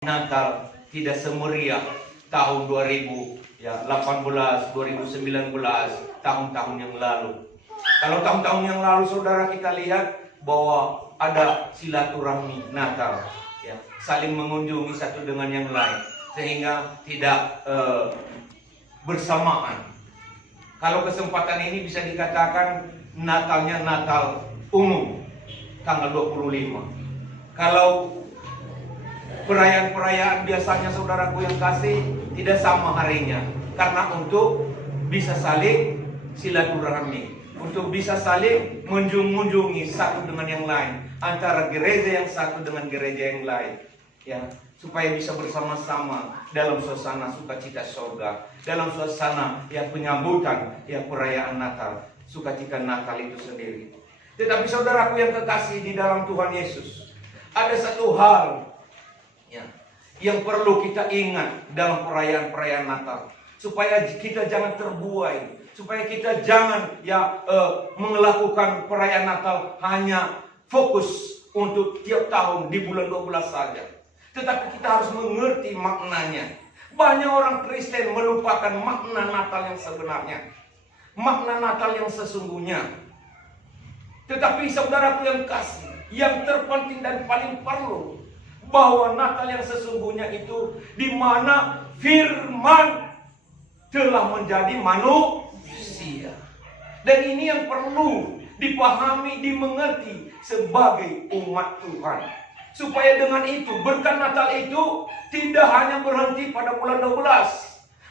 Natal tidak semeriah tahun 2018, 2019, tahun-tahun yang lalu. Kalau tahun-tahun yang lalu saudara kita lihat bahwa ada silaturahmi Natal, ya, saling mengunjungi satu dengan yang lain, sehingga tidak bersamaan. Kalau kesempatan ini bisa dikatakan Natalnya Natal umum, tanggal 25. Kalau perayaan-perayaan biasanya saudaraku yang kasih tidak sama harinya, karena untuk bisa saling silaturahmi, untuk bisa saling mengunjungi satu dengan yang lain, antara gereja yang satu dengan gereja yang lain, ya, supaya bisa bersama-sama dalam suasana sukacita surga, dalam suasana yang penyambutan ya perayaan Natal, sukacita Natal itu sendiri. Tetapi saudaraku yang kekasih di dalam Tuhan Yesus, ada satu hal ya, yang perlu kita ingat dalam perayaan-perayaan Natal, supaya kita jangan terbuai, supaya kita jangan melakukan perayaan Natal hanya fokus untuk tiap tahun di bulan 12 saja, tetapi kita harus mengerti maknanya. Banyak orang Kristen melupakan makna Natal yang sebenarnya, makna Natal yang sesungguhnya. Tetapi saudaraku yang kasih, yang terpenting dan paling perlu, bahwa Natal yang sesungguhnya itu di mana firman telah menjadi manusia. Dan ini yang perlu dipahami, dimengerti sebagai umat Tuhan. Supaya dengan itu berkat Natal itu tidak hanya berhenti pada bulan 12,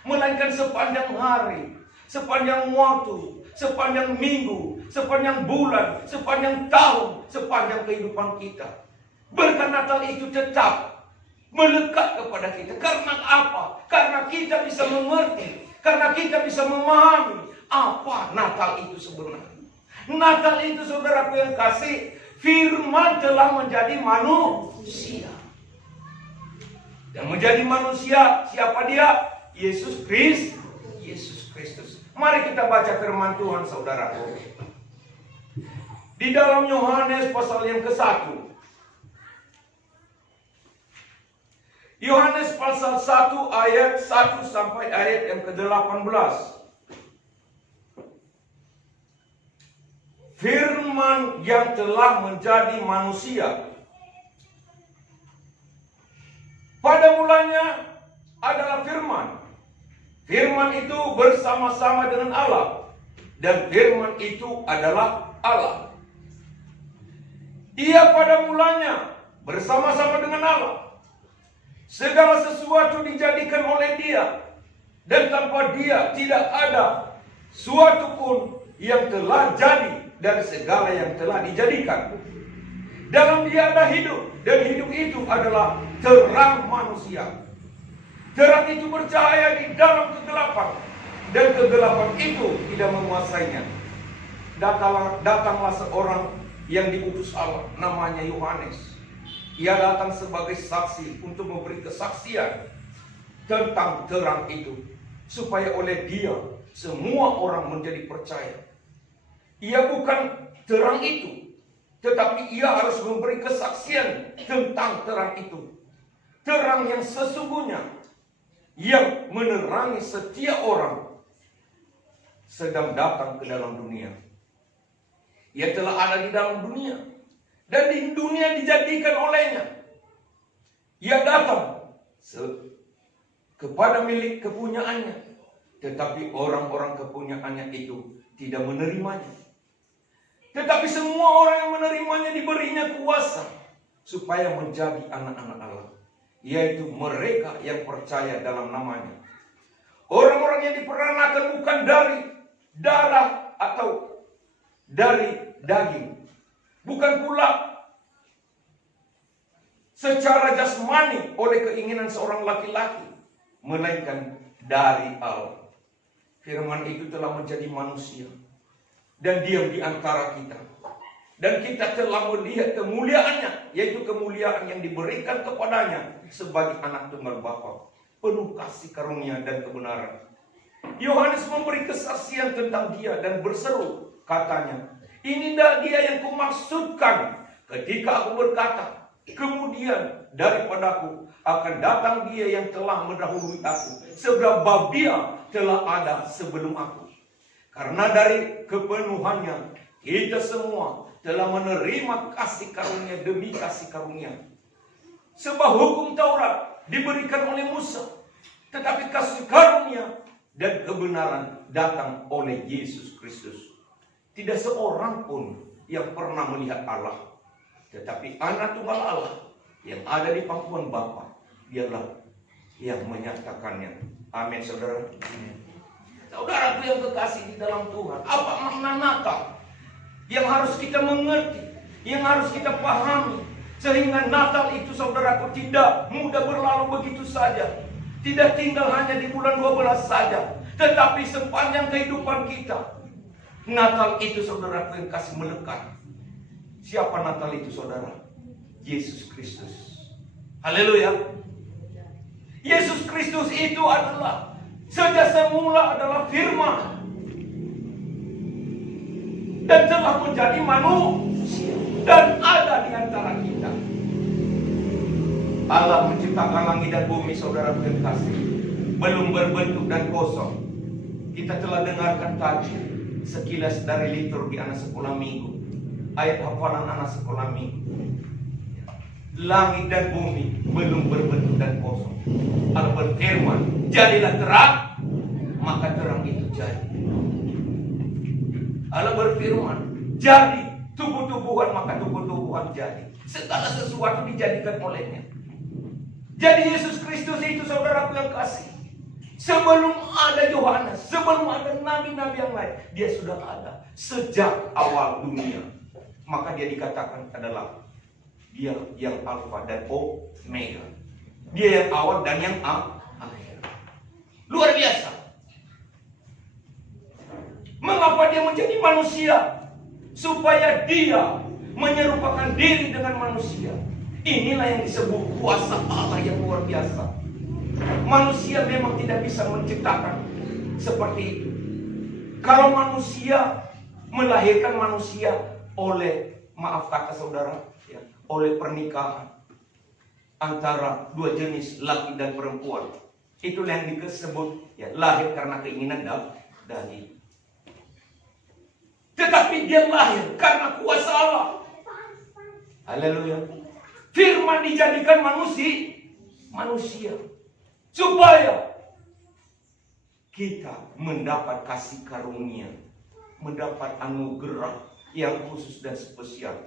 melainkan sepanjang hari, sepanjang waktu, sepanjang minggu, sepanjang bulan, sepanjang tahun, sepanjang kehidupan kita. Berkat Natal itu tetap melekat kepada kita. Karena apa? Karena kita bisa mengerti, karena kita bisa memahami apa Natal itu sebenarnya. Natal itu saudaraku yang kasih, firman telah menjadi manusia. Dan menjadi manusia, siapa dia? Yesus Kristus. Mari kita baca firman Tuhan saudaraku. Di dalam Yohanes pasal yang ke-1. Yohanes pasal 1 ayat 1 sampai ayat yang ke-18. Firman yang telah menjadi manusia. Pada mulanya adalah firman. Firman itu bersama-sama dengan Allah. Dan firman itu adalah Allah. Ia pada mulanya bersama-sama dengan Allah. Segala sesuatu dijadikan oleh Dia, dan tanpa Dia tidak ada suatu pun yang telah jadi dari segala yang telah dijadikan. Dalam Dia ada hidup, dan hidup itu adalah terang manusia. Terang itu bercahaya di dalam kegelapan, dan kegelapan itu tidak menguasainya. Datanglah seorang yang diutus Allah, namanya Yohanes. Ia datang sebagai saksi untuk memberi kesaksian tentang terang itu, supaya oleh Dia semua orang menjadi percaya. Ia bukan terang itu, tetapi Ia harus memberi kesaksian tentang terang itu. Terang yang sesungguhnya, yang menerangi setiap orang sedang datang ke dalam dunia. Ia telah ada di dalam dunia, dan di dunia dijadikan olehnya. Ia datang kepada milik kepunyaannya, tetapi orang-orang kepunyaannya itu tidak menerimanya. Tetapi semua orang yang menerimanya diberinya kuasa supaya menjadi anak-anak Allah, yaitu mereka yang percaya dalam namanya. Orang-orang yang diperanakan bukan dari darah atau dari daging, bukan pula secara jasmani oleh keinginan seorang laki-laki, melainkan dari Allah. Firman itu telah menjadi manusia dan diam di antara kita, dan kita telah melihat kemuliaannya, yaitu kemuliaan yang diberikan kepadanya sebagai anak tunggal Bapa, penuh kasih karunia dan kebenaran. Yohanes memberi kesaksian tentang Dia dan berseru, katanya, "Inilah Dia yang kumaksudkan ketika aku berkata, Kemudian daripadaku akan datang Dia yang telah mendahului aku, sebab Dia telah ada sebelum aku. Karena dari kepenuhannya kita semua telah menerima kasih karunia demi kasih karunia. Sebab hukum Taurat diberikan oleh Musa, tetapi kasih karunia dan kebenaran datang oleh Yesus Kristus. Tidak seorang pun yang pernah melihat Allah, tetapi Anak Tunggal Allah yang ada di pangkuan Bapa, Dialah yang menyatakannya. Amin, saudara. Saudaraku yang kekasih di dalam Tuhan, apa makna Natal yang harus kita mengerti, yang harus kita pahami, sehingga Natal itu, saudaraku, tidak mudah berlalu begitu saja, tidak tinggal hanya di bulan 12 saja, tetapi sepanjang kehidupan kita. Natal itu, saudaraku yang kasih, melekat. Siapa Natal itu, saudara? Yesus Kristus. Haleluya. Yesus Kristus itu adalah, sejak semula adalah firman, dan telah menjadi manusia dan ada di antara kita. Allah menciptakan langit dan bumi, saudara kekasih, belum berbentuk dan kosong. Kita telah dengarkan tadi sekilas dari liturgi anak sekolah minggu, ayat hafalan anak sekolah minggu. Langit dan bumi belum berbentuk dan kosong. Allah berfirman, jadilah terang, maka terang itu jadi. Allah berfirman, jadi tumbuh-tumbuhan, maka tumbuh-tumbuhan jadi. Segala sesuatu dijadikan olehnya. Jadi Yesus Kristus itu, saudaraku yang kasih, sebelum ada Yohanes, sebelum ada nabi-nabi yang lain, Dia sudah ada sejak awal dunia. Maka Dia dikatakan adalah Dia yang Alfa dan Omega. Dia yang awal dan yang akhir. Luar biasa. Mengapa Dia menjadi manusia? Supaya Dia menyerupakan diri dengan manusia. Inilah yang disebut kuasa Allah yang luar biasa. Manusia memang tidak bisa menciptakan seperti itu. Kalau manusia melahirkan manusia oleh, maaf kata saudara, ya, oleh pernikahan antara dua jenis, laki dan perempuan, itulah yang disebut ya, lahir karena keinginan daging. Tetapi Dia lahir karena kuasa Allah. Haleluya. Firman dijadikan manusia supaya kita mendapat kasih karunia, mendapat anugerah yang khusus dan spesial.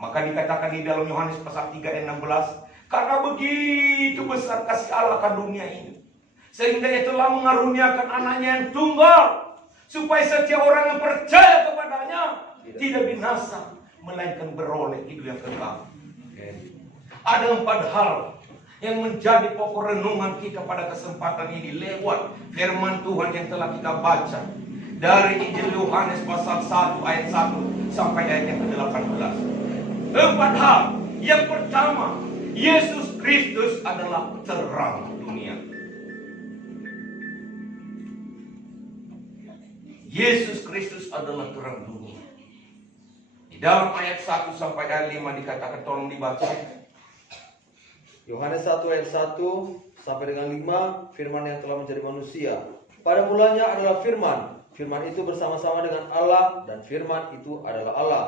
Maka dikatakan di dalam Yohanes pasal 3 ayat 16, karena begitu besar kasih Allah akan dunia ini, sehingga Ia telah mengaruniakan anaknya yang tunggal, supaya setiap orang yang percaya kepadanya tidak binasa, melainkan beroleh hidup yang kekal. Ada 4 hal yang menjadi pokok renungan kita pada kesempatan ini lewat firman Tuhan yang telah kita baca dari Injil Yohanes pasal 1 ayat 1 sampai ayat yang ke-18. 4 hal. Yang pertama, Yesus Kristus adalah terang dunia. Yesus Kristus adalah terang dunia. Di dalam ayat 1 sampai ayat 5 dikatakan, tolong dibaca. Yohanes 1 ayat 1 sampai dengan 5, firman yang telah menjadi manusia. Pada mulanya adalah firman. Firman itu bersama-sama dengan Allah, dan firman itu adalah Allah.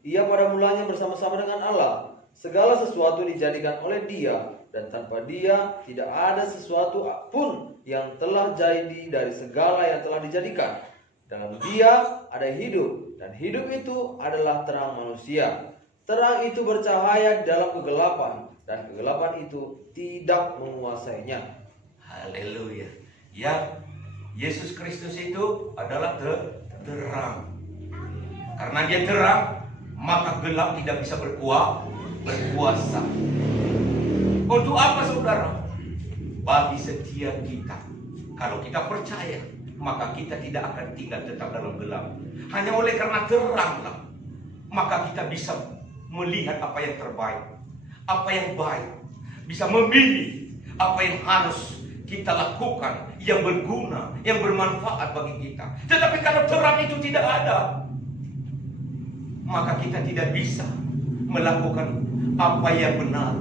Ia pada mulanya bersama-sama dengan Allah. Segala sesuatu dijadikan oleh Dia, dan tanpa Dia tidak ada sesuatu pun yang telah jadi dari segala yang telah dijadikan. Dalam Dia ada hidup, dan hidup itu adalah terang manusia. Terang itu bercahaya dalam kegelapan, dan kegelapan itu tidak menguasainya. Haleluya. Ya, Yesus Kristus itu adalah terang. Karena Dia terang, maka gelap tidak bisa berkuasa. Untuk apa, saudara? Bagi setiap kita. Kalau kita percaya, maka kita tidak akan tinggal tetap dalam gelap. Hanya oleh karena teranglah, maka kita bisa melihat apa yang terbaik, apa yang baik, bisa memilih apa yang harus kita lakukan, yang berguna, yang bermanfaat bagi kita. Tetapi kalau terang itu tidak ada, maka kita tidak bisa melakukan apa yang benar.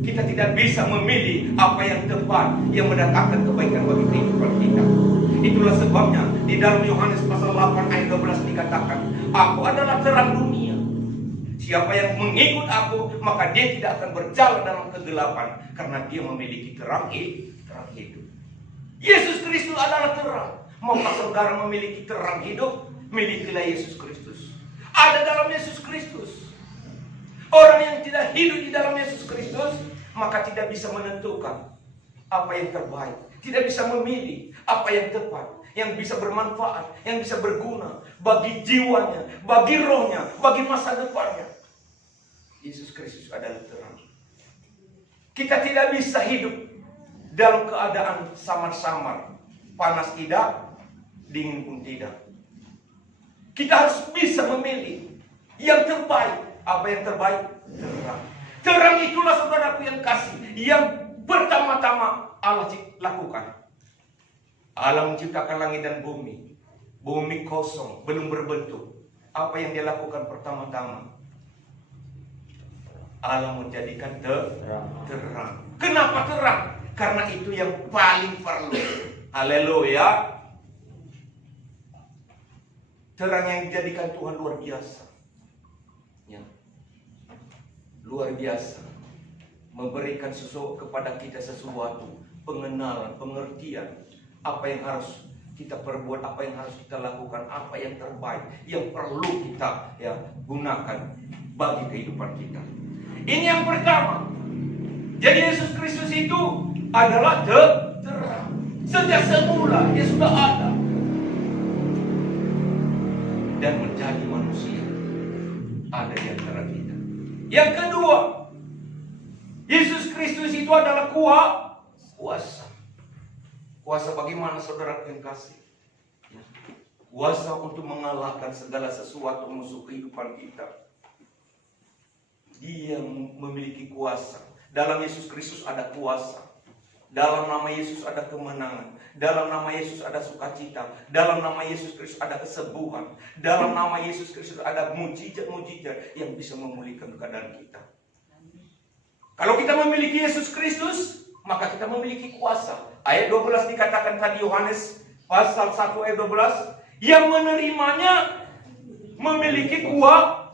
Kita tidak bisa memilih apa yang tepat, yang mendatangkan kebaikan bagi kehidupan kita. Itulah sebabnya di dalam Yohanes pasal 8 ayat 12 dikatakan, aku adalah terang dunia. Siapa yang mengikut aku, maka dia tidak akan berjalan dalam kegelapan, karena dia memiliki terang hidup. Yesus Kristus adalah terang. Maukah saudara memiliki terang hidup? Milikilah Yesus Kristus. Ada dalam Yesus Kristus. Orang yang tidak hidup di dalam Yesus Kristus, maka tidak bisa menentukan apa yang terbaik. Tidak bisa memilih apa yang tepat, yang bisa bermanfaat, yang bisa berguna bagi jiwanya, bagi rohnya, bagi masa depannya. Yesus Kristus adalah terang. Kita tidak bisa hidup dalam keadaan samar-samar. Panas tidak, dingin pun tidak. Kita harus bisa memilih yang terbaik. Apa yang terbaik? Terang. Terang itulah saudaraku yang kasih, yang pertama-tama Allah lakukan. Allah menciptakan langit dan bumi. Bumi kosong, belum berbentuk. Apa yang dia lakukan pertama-tama? Allah menjadikan terang. Kenapa terang? Karena itu yang paling perlu. Haleluya. Terang yang dijadikan Tuhan luar biasa. Ya. Luar biasa. Memberikan kepada kita sesuatu, pengenalan, pengertian, apa yang harus kita perbuat, apa yang harus kita lakukan, apa yang terbaik, yang perlu kita gunakan bagi kehidupan kita. Ini yang pertama. Jadi Yesus Kristus itu adalah terang. Sejak semula dia sudah ada dan menjadi manusia, ada di antara kita. Yang kedua, Yesus Kristus itu adalah kuasa. Kuasa bagaimana saudara yang kasih? Kuasa untuk mengalahkan segala sesuatu musuh kehidupan kita. Dia memiliki kuasa. Dalam Yesus Kristus ada kuasa. Dalam nama Yesus ada kemenangan. Dalam nama Yesus ada sukacita. Dalam nama Yesus Kristus ada kesembuhan. Dalam nama Yesus Kristus ada mujizat-mujizat yang bisa memulihkan keadaan kita. Kalau kita memiliki Yesus Kristus, maka kita memiliki kuasa. Ayat 12 dikatakan tadi Yohanes pasal 1 ayat 12, yang menerimanya memiliki kuasa.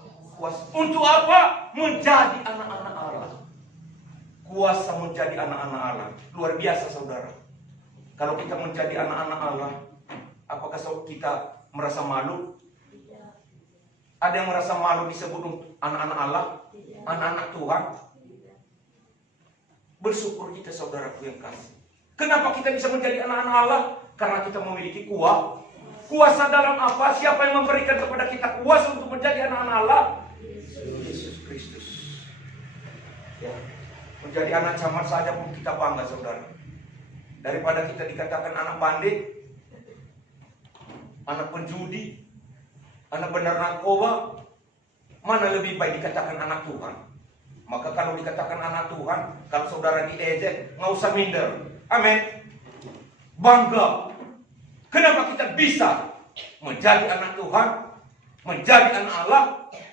Untuk apa? Menjadi anak-anak Allah. Kuasa menjadi anak-anak Allah. Luar biasa saudara. Kalau kita menjadi anak-anak Allah, apakah kita merasa malu? Ada yang merasa malu disebut anak-anak Allah? Anak-anak Tuhan? Bersyukur kita saudaraku yang kasih. Kenapa kita bisa menjadi anak-anak Allah? Karena kita memiliki kuasa dalam apa? Siapa yang memberikan kepada kita kuasa untuk menjadi anak-anak Allah? Yesus Kristus. Ya. Menjadi anak camat saja pun kita bangga saudara. Daripada kita dikatakan anak bandit, anak penjudi, anak benar narkoba, mana lebih baik dikatakan anak Tuhan? Maka kalau dikatakan anak Tuhan, kalau saudara diejek, nggak usah minder. Amin. Bangga. Kenapa kita bisa menjadi anak Tuhan, menjadi anak Allah?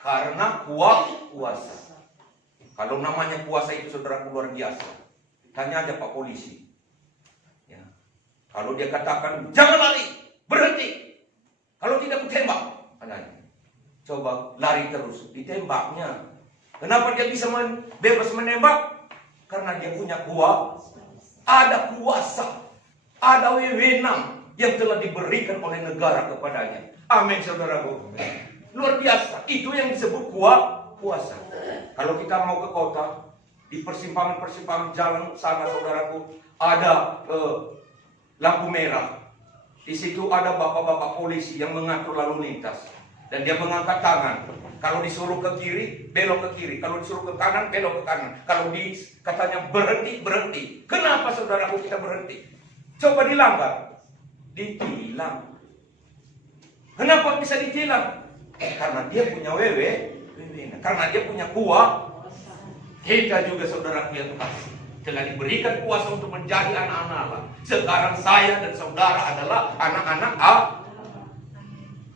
Karena kuasa. Kalau namanya kuasa itu saudara luar biasa. Tanya aja Pak Polisi. Ya. Kalau dia katakan jangan lari, berhenti. Kalau tidak kutembak, coba lari terus, ditembaknya. Kenapa dia bisa bebas menembak? Karena dia punya kuasa. Ada kuasa, ada wewenang yang telah diberikan oleh negara kepadanya. Amin saudaraku. Luar biasa. Itu yang disebut kuasa. Kalau kita mau ke kota, di persimpangan jalan sana saudaraku, ada lampu merah. Di situ ada bapak-bapak polisi yang mengatur lalu lintas. Dan dia mengangkat tangan. Kalau disuruh ke kiri, belok ke kiri. Kalau disuruh ke kanan, belok ke kanan. Kalau katanya berhenti. Kenapa saudaraku kita berhenti? Coba dilanggar. Ditilang. Kenapa bisa ditilang? Karena dia punya karena dia punya kuasa. Kita juga saudaraku yang kasih, telah diberikan kuasa untuk menjadi anak-anak Allah. Sekarang saya dan saudara adalah anak-anak Allah.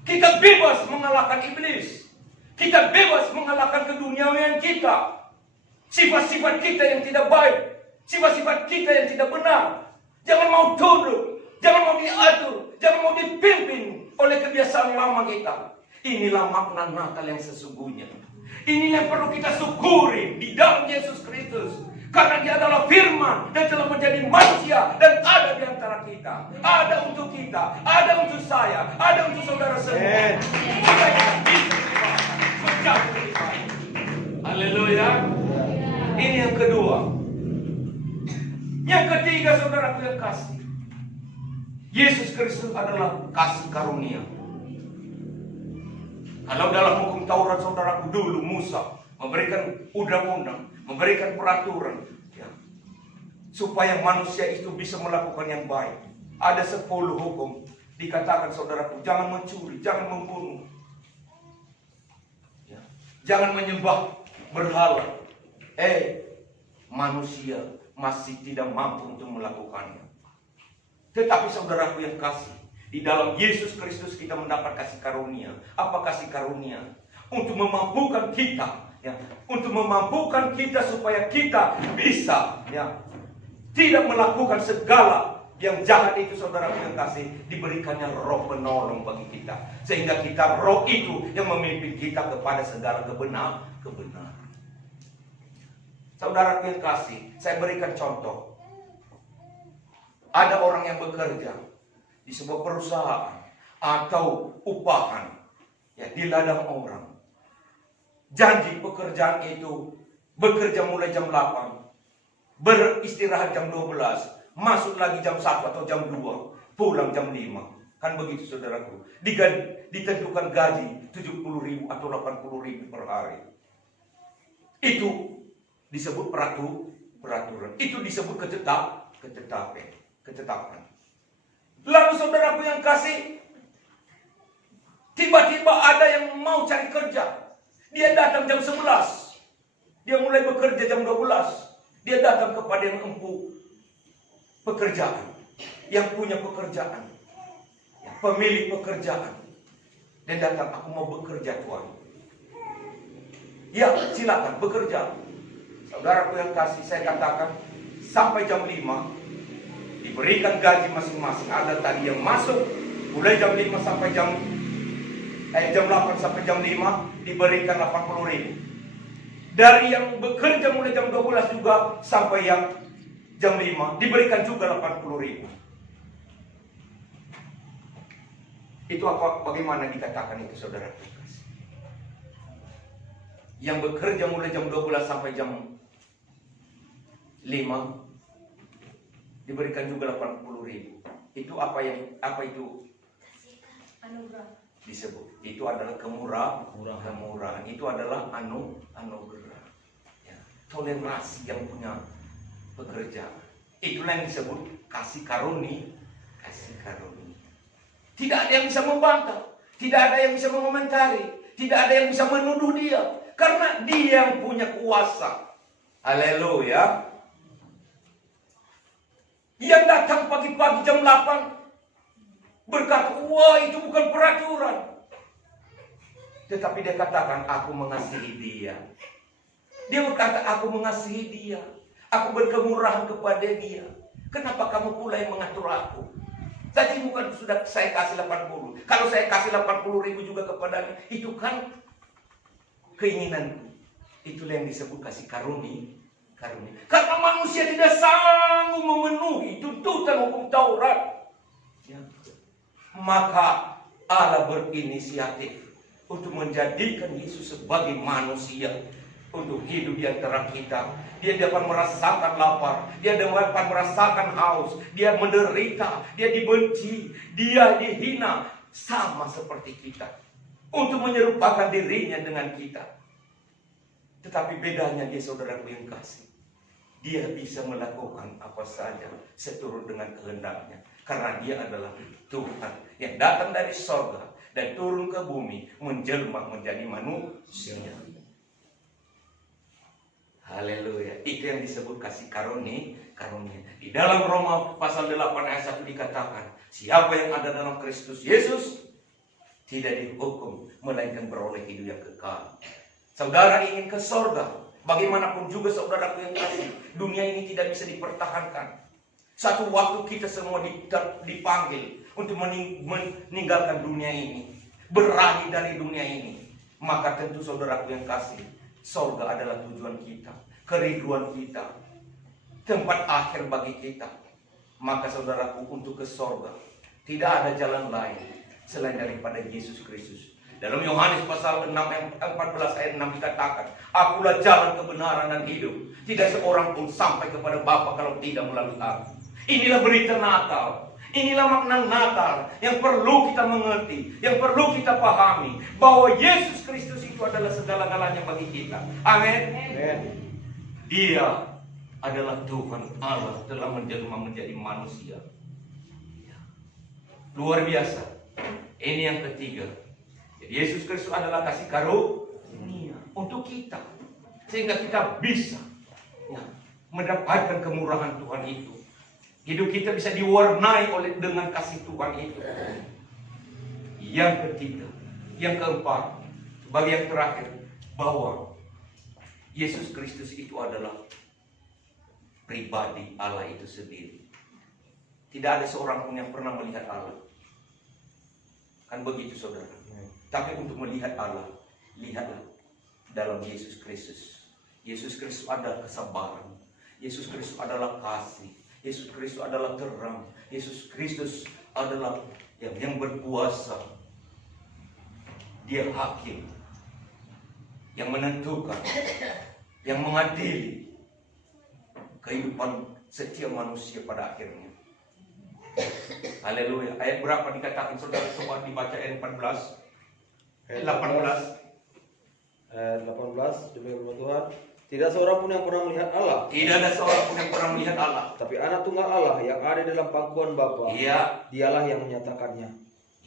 Kita bebas mengalahkan iblis. Kita bebas mengalahkan keduniawian kita. sifat-sifat kita yang tidak baik, sifat-sifat kita yang tidak benar. Jangan mau tunduk, jangan mau diatur, jangan mau dipimpin oleh kebiasaan lama kita. Inilah makna Natal yang sesungguhnya. Inilah yang perlu kita syukuri di dalam Yesus Kristus. Karena Dia adalah firman dan telah menjadi manusia dan ada di antara kita. Ada untuk kita, ada untuk saya, ada untuk saudara semua. Kita bisa berubah menjadi lebih baik. Haleluya. Ini yang kedua. Yang ketiga, saudaraku yang kasih, Yesus Kristus adalah kasih karunia. Kalau dalam hukum Taurat, saudaraku, dulu Musa memberikan undang-undang, memberikan peraturan, ya, supaya manusia itu bisa melakukan yang baik. Ada 10 hukum. Dikatakan, saudaraku, jangan mencuri, jangan membunuh, ya, jangan menyembah berhala. Manusia masih tidak mampu untuk melakukannya. Tetapi saudaraku yang kasih, di dalam Yesus Kristus kita mendapat kasih karunia. Apa kasih karunia? Untuk memampukan kita, ya, untuk memampukan kita supaya kita bisa, ya, tidak melakukan segala yang jahat itu. Saudaraku yang kasih, diberikannya roh penolong bagi kita, sehingga kita roh itu yang memimpin kita kepada segala kebenaran. Saudaraku yang kasih, saya berikan contoh. Ada orang yang bekerja di sebuah perusahaan atau upahan, ya, di ladang orang. Janji pekerjaan itu bekerja mulai jam 8, beristirahat jam 12, masuk lagi jam 1 atau jam 2, pulang jam 5. Kan begitu, saudaraku. Ditentukan gaji 70.000 atau 80.000 per hari. Itu disebut peraturan. Itu disebut ketetapan. Lalu saudaraku yang kasih, tiba-tiba ada yang mau cari kerja. Dia datang jam 11. Dia mulai bekerja jam 12. Dia datang kepada yang empu pekerjaan, yang punya pekerjaan, yang pemilik pekerjaan. Dan datang, aku mau bekerja, Tuhan. Ya, silakan bekerja. Saudaraku yang kasih, saya katakan sampai jam 5 diberikan gaji masing-masing. Ada tadi yang masuk mulai jam 5 sampai jam 8 sampai jam 5 diberikan 80.000. Dari yang bekerja mulai jam 12 juga sampai yang jam 5 diberikan juga 80.000. Itu bagaimana dikatakan itu, saudara? Yang bekerja mulai jam 12 sampai jam 5 diberikan juga 80.000. Itu apa itu? Anugerah. Disebut. Itu adalah kemurahan. Itu adalah anugerah. Ya. Toleransi yang punya pekerjaan. Itulah yang disebut kasih karunia. Tidak ada yang bisa membantah, tidak ada yang bisa mengomentari, tidak ada yang bisa menuduh dia, karena dia yang punya kuasa. Haleluya. Yang datang pagi-pagi jam 8 berkata, wah, itu bukan peraturan. Tetapi dia katakan, aku mengasihi dia. Dia berkata, aku mengasihi dia. Aku berkemurahan kepada dia. Kenapa kamu pula yang mengatur aku? Tadi bukan sudah saya kasih 80. Kalau saya kasih 80.000 juga kepadanya, itu kan keinginanku. Itulah yang disebut kasih karunia. Karena manusia tidak sanggup memenuhi tuntutan hukum Taurat, ya, maka Allah berinisiatif untuk menjadikan Yesus sebagai manusia untuk hidup di antara kita. Dia dapat merasakan lapar, dia dapat merasakan haus, dia menderita, dia dibenci, dia dihina, sama seperti kita, untuk menyerupakan dirinya dengan kita. Tetapi bedanya dia, saudaraku yang kasih, dia bisa melakukan apa saja seturut dengan kehendaknya, karena dia adalah Tuhan yang datang dari sorga dan turun ke bumi, menjelma menjadi manusia. Haleluya. Itu yang disebut kasih karunia. Di dalam Roma pasal 8 ayat 1 dikatakan, siapa yang ada dalam Kristus Yesus tidak dihukum, melainkan beroleh hidup yang kekal. Saudara ingin ke sorga, Bagaimanapun juga saudaraku yang kasih, dunia ini tidak bisa dipertahankan. Satu waktu kita semua dipanggil untuk meninggalkan dunia ini, beralih dari dunia ini. Maka tentu saudaraku yang kasih, surga adalah tujuan kita, kerinduan kita, tempat akhir bagi kita. Maka saudaraku, untuk ke surga tidak ada jalan lain selain daripada Yesus Kristus. Dalam Yohanes pasal 6 ayat 14 ayat 6 dikatakan, akulah jalan kebenaran dan hidup. Tidak seorang pun sampai kepada Bapa kalau tidak melalui aku. Inilah berita Natal. Inilah makna Natal yang perlu kita mengerti, yang perlu kita pahami, bahwa Yesus Kristus itu adalah segala-galanya bagi kita. Amin. Dia adalah Tuhan Allah telah menjelma menjadi manusia. Luar biasa. Ini yang ketiga. Jadi Yesus Kristus adalah kasih karunia untuk kita, sehingga kita bisa mendapatkan kemurahan Tuhan itu. Hidup kita bisa diwarnai dengan kasih Tuhan itu. Yang ketiga, yang keempat, sebagai yang terakhir, bahwa Yesus Kristus itu adalah pribadi Allah itu sendiri. Tidak ada seorang pun yang pernah melihat Allah. Kan begitu saudara. Tapi untuk melihat Allah, lihatlah dalam Yesus Kristus. Yesus Kristus adalah kesabaran. Yesus Kristus adalah kasih. Yesus Kristus adalah terang. Yesus Kristus adalah yang berkuasa. Dia hakim yang menentukan, yang mengadili kehidupan setiap manusia pada akhirnya. Haleluya. Ayat berapa dikatakan saudara? Coba dibaca ayat 14. Ayat 18. Ayat 18 demi firman Tuhan. Tidak seorang pun yang pernah melihat Allah. Tidak ada seorang pun yang pernah melihat Allah. Tapi anak tunggal Allah yang ada dalam pangkuan Bapa. Iya. Dialah yang menyatakannya.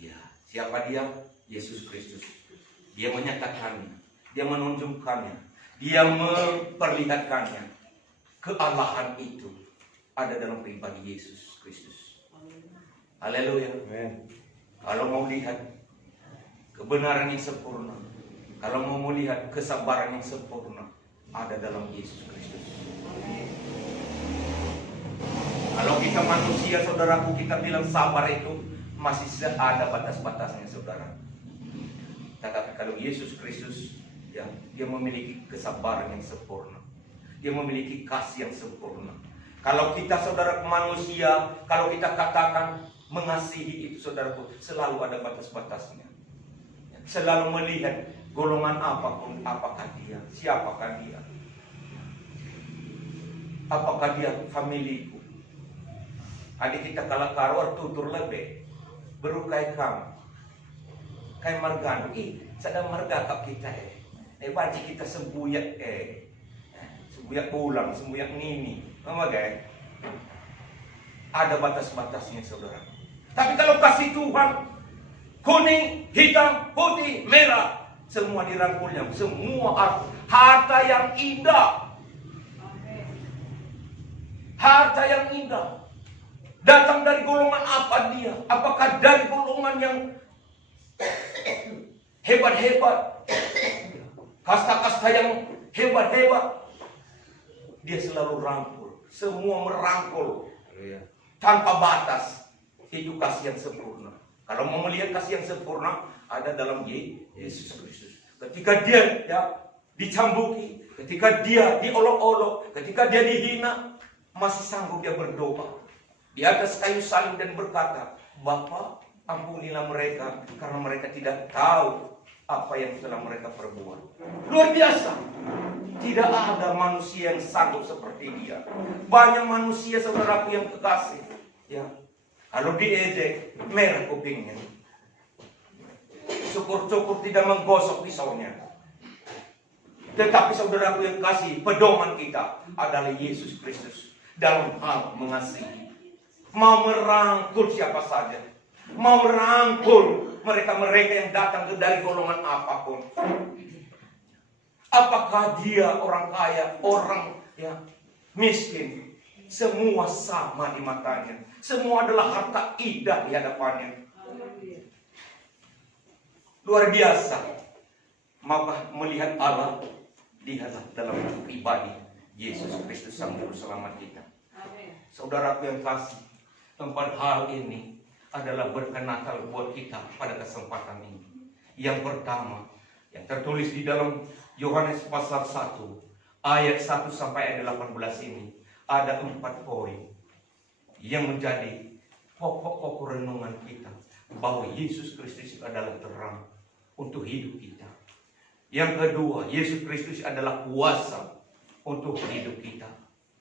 Iya. Siapa dia? Yesus Kristus. Dia menyatakannya. Dia menunjukkannya. Dia memperlihatkannya. Kealahan itu ada dalam pribadi Yesus Kristus. Haleluya. Amen. Kalau mau lihat kebenaran yang sempurna, kalau mau melihat kesabaran yang sempurna, ada dalam Yesus Kristus. Kalau kita manusia, saudaraku, kita bilang sabar itu masih ada batas-batasnya, saudara. Tetapi kalau Yesus Kristus, ya, dia memiliki kesabaran yang sempurna. Dia memiliki kasih yang sempurna. Kalau kita, saudara manusia, kalau kita katakan mengasihi itu, saudaraku, selalu ada batas-batasnya. Selalu melihat golongan apapun, apakah dia, siapakah dia, apakah dia familiku. Adik kita kalau karuar tutur lebih berukai kamu kayak margano, sadang margakap kita baca kita sembuyak sembuyak pulang, sembuyak nini, mamagai. Ada batas-batasnya saudara. Tapi kalau kasih Tuhan, kuning, hitam, putih, merah, semua dirangkulnya, semua harta yang indah. Harta yang indah. Datang dari golongan apa dia? Apakah dari golongan yang hebat-hebat? Kasta-kasta yang hebat-hebat? Dia selalu rangkul. Semua merangkul. Tanpa batas. Itu kasih yang sempurna. Kalau mau melihat kasih yang sempurna, ada dalam Yesus Kristus. Ketika dia dicambuki, ketika dia diolok-olok, ketika dia dihina, masih sanggup dia berdoa di atas kayu salib dan berkata, Bapa, ampunilah mereka karena mereka tidak tahu apa yang telah mereka perbuat. Luar biasa. Tidak ada manusia yang sanggup seperti dia. Banyak manusia, saudaraku yang kekasih, ya, kalau diejek, merah kupingnya. Syukur-syukur tidak menggosok pisaunya. Tetapi saudaraku yang kasih, pedoman kita adalah Yesus Kristus dalam hal mengasihi. Mau merangkul siapa saja, mau merangkul mereka-mereka yang datang dari golongan apapun. Apakah dia orang kaya, orang miskin, semua sama di matanya. Semua adalah harta indah di hadapannya. Luar biasa. Maka melihat Allah Lihatlah dalam pribadi Yesus Kristus Sang Juru Selamat kita. Amin. Saudaraku yang kasih, tempat hal ini adalah berkat Natal buat kita pada kesempatan ini. Yang pertama, yang tertulis di dalam Yohanes pasal 1 ayat 1 sampai ayat 18 ini, ada 4 poin yang menjadi pokok-pokok renungan kita, bahwa Yesus Kristus adalah terang untuk hidup kita. Yang kedua, Yesus Kristus adalah kuasa untuk hidup kita,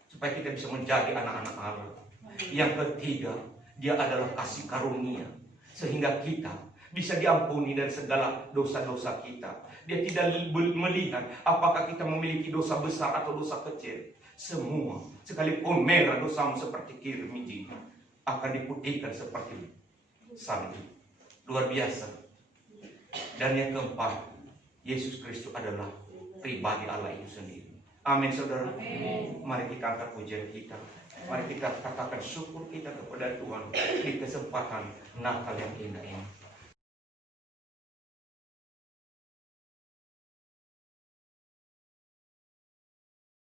supaya kita bisa menjadi anak-anak Allah. Yang ketiga, Dia adalah kasih karunia, sehingga kita bisa diampuni dari segala dosa-dosa kita. Dia tidak melihat apakah kita memiliki dosa besar atau dosa kecil. Semua, sekalipun merah dosamu seperti kirmiji, akan diputihkan seperti salju. Luar biasa. Dan yang keempat, Yesus Kristus adalah pribadi Allah itu sendiri. Amin, saudara. Amin. Mari kita angkat pujian kita. Mari kita katakan syukur kita kepada Tuhan di kesempatan Natal yang indah ini.